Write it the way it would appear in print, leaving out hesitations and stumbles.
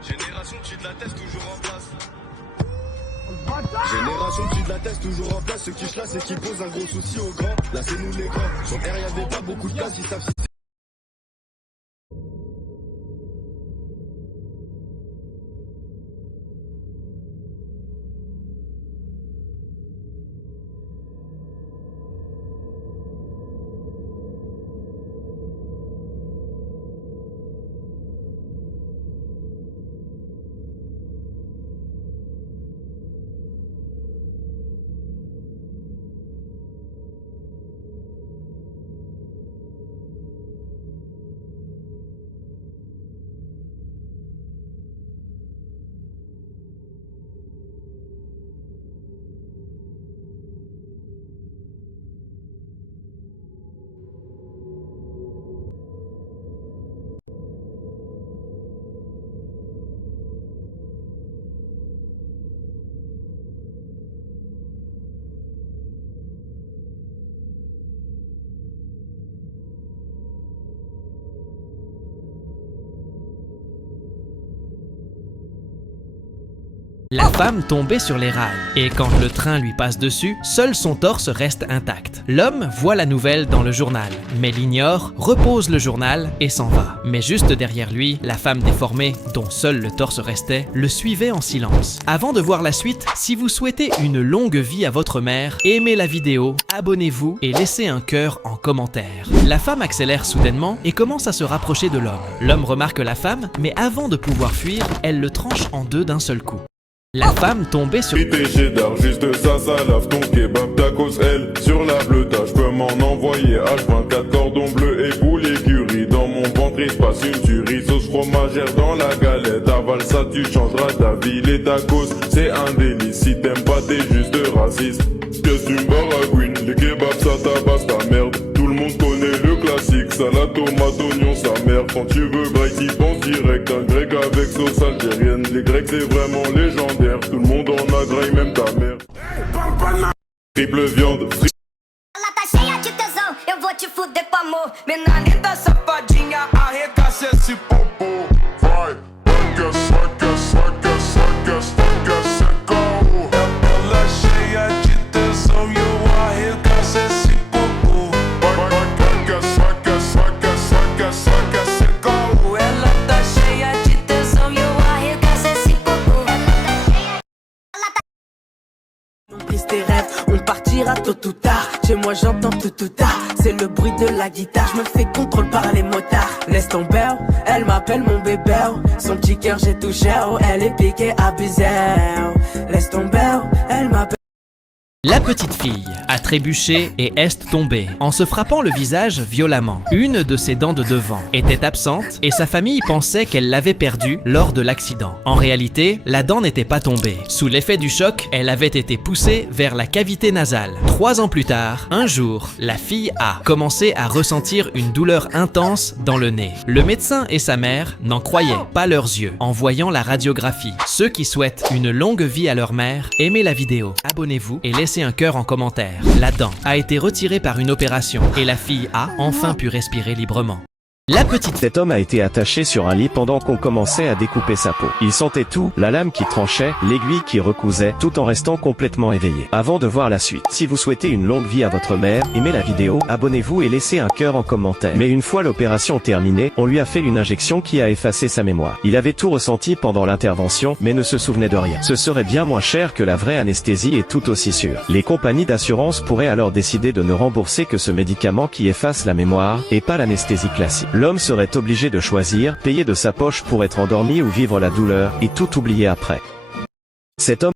Génération qui de la teste toujours en place. Génération qui de la teste toujours en place. Ceux qui se lassent et qui posent un gros souci aux grands. Là c'est nous les grands. Sur R y'avait pas beaucoup de gaz, ils savent. La femme tombait sur les rails, et quand le train lui passe dessus, seul son torse reste intact. L'homme voit la nouvelle dans le journal, mais l'ignore, repose le journal et s'en va. Mais juste derrière lui, la femme déformée, dont seul le torse restait, le suivait en silence. Avant de voir la suite, si vous souhaitez une longue vie à votre mère, aimez la vidéo, abonnez-vous et laissez un cœur en commentaire. La femme accélère soudainement et commence à se rapprocher de l'homme. L'homme remarque la femme, mais avant de pouvoir fuir, elle le tranche en deux d'un seul coup. La femme tombait sur... cheddar, juste ça, ça lave ton kebab tacos, elle, sur la bleuta, je peux m'en envoyer H24, cordon bleu et poulet curry, dans mon ventre il se passe une tuerie, sauce fromagère dans la galette, avale ça tu changeras ta vie, les tacos c'est un délice, si t'aimes pas t'es juste raciste, qu'est-ce qu'une baragouine, les kebabs ça tabasse ta merde, tout le monde connaît le classique, salade, tomate, oignon, sa mère, quand tu veux grec, y pense direct, un grec avec sauce algérienne, les grecs c'est vraiment légendaire, tout le monde en a graille, même ta mère. Triple viande, Ela tá cheia de tesão, eu vou te fuder com amor. Menina linda, safadinha, arregaça esse popô. vai, saca, secou. Ela cheia de tesão e eu arregaço esse popô. Saca, secou. Ela tá cheia de tesão e eu arregaço esse popô. On brise tes rêves, on partira tôt ou tard. Chez moi j'entends tout tard. C'est le bruit de la guitare, je me fais contrôle par les motards. Laisse tomber, elle m'appelle mon bébé. Son petit cœur j'ai touché, elle est piquée abusée. Laisse tomber, elle m'appelle. La petite fille a trébuché et est tombée en se frappant le visage violemment. Une de ses dents de devant était absente et sa famille pensait qu'elle l'avait perdue lors de l'accident. En réalité, la dent n'était pas tombée. Sous l'effet du choc, elle avait été poussée vers la cavité nasale. 3 ans plus tard, un jour, la fille a commencé à ressentir une douleur intense dans le nez. Le médecin et sa mère n'en croyaient pas leurs yeux en voyant la radiographie. Ceux qui souhaitent une longue vie à leur mère, aimez la vidéo, abonnez-vous et laissez un cœur en commentaire. La dent a été retirée par une opération et la fille a enfin pu respirer librement. La petite. Cet homme a été attaché sur un lit pendant qu'on commençait à découper sa peau. Il sentait tout, la lame qui tranchait, l'aiguille qui recousait, tout en restant complètement éveillé. Avant de voir la suite, si vous souhaitez une longue vie à votre mère, aimez la vidéo, abonnez-vous et laissez un cœur en commentaire. Mais une fois l'opération terminée, on lui a fait une injection qui a effacé sa mémoire. Il avait tout ressenti pendant l'intervention, mais ne se souvenait de rien. Ce serait bien moins cher que la vraie anesthésie et tout aussi sûr. Les compagnies d'assurance pourraient alors décider de ne rembourser que ce médicament qui efface la mémoire, et pas l'anesthésie classique. L'homme serait obligé de choisir, payer de sa poche pour être endormi ou vivre la douleur, et tout oublier après. Cet homme